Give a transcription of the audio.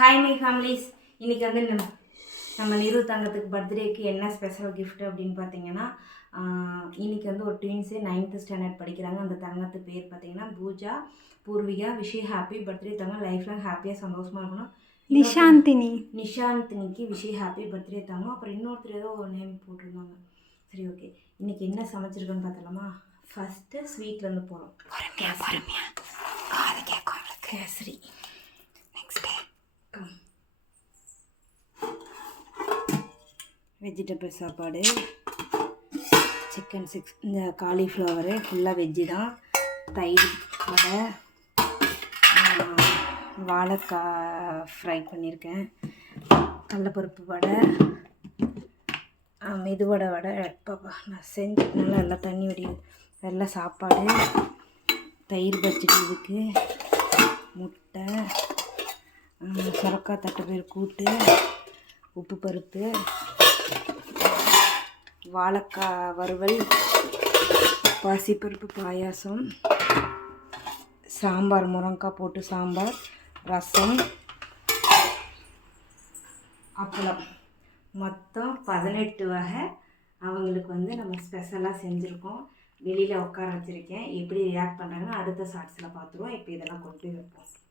Hi my families. இன்றைக்கி வந்து நம்ம நிரு தங்கத்துக்கு பர்த்டேக்கு என்ன ஸ்பெஷல் கிஃப்ட் அப்படின்னு பார்த்தீங்கன்னா, இன்றைக்கி வந்து ஒரு ட்வின்ஸு 9th ஸ்டாண்டர்ட் படிக்கிறாங்க. அந்த தங்கத்து பேர் பார்த்தீங்கன்னா Pooja Poorvika. Wish happy birthday தங்கம், லைஃப்லாம் ஹாப்பியாக சந்தோஷமாக இருக்கணும். நிஷாந்தினிக்கு விஷ் ஹாப்பி பர்த்டே தங்கம். அப்புறம் இன்னொருத்தர் ஏதோ ஒரு நேம் போட்டிருந்தாங்க. சரி, ஓகே. இன்றைக்கி என்ன சமைச்சிருக்கோன்னு பார்த்தலாமா? ஃபஸ்ட்டு ஸ்வீட்லேருந்து போகிறோம். கேசரி. நெக்ஸ்ட்டு வெஜிடபிள் சாப்பாடு, சிக்கன் இந்த காலிஃப்ளவரு ஃபுல்லாக வெஜ்ஜு தான். தயிர் வடை, வாழைக்காய் ஃப்ரை பண்ணியிருக்கேன், கடலப்பருப்பு வடை, மெதுவடை வடை. பாப்பா நான் செஞ்சதுனால எல்லாம் தண்ணி வடி வெள்ளை சாப்பாடு, தயிர் பச்சடி, இதுக்கு முட்டை, சுரக்காய் தட்டைப்பயிறு கூட்டு, உப்பு பருப்பு, வாழைக்காய் வறுவல், பாசிப்பருப்பு பாயாசம், சாம்பார், முருங்கைக்காய் போட்டு சாம்பார், ரசம், அப்பளம். மொத்தம் 18 வகை அவங்களுக்கு வந்து நம்ம ஸ்பெஷலாக செஞ்சுருக்கோம். வெளியில் உட்கார வச்சுருக்கேன். எப்படி ரியாக்ட் பண்ணுறாங்கன்னு அடுத்த ஷார்ட்ஸில் பார்த்துருவோம். இப்போ இதெல்லாம் கொண்டு போய் வைப்போம்.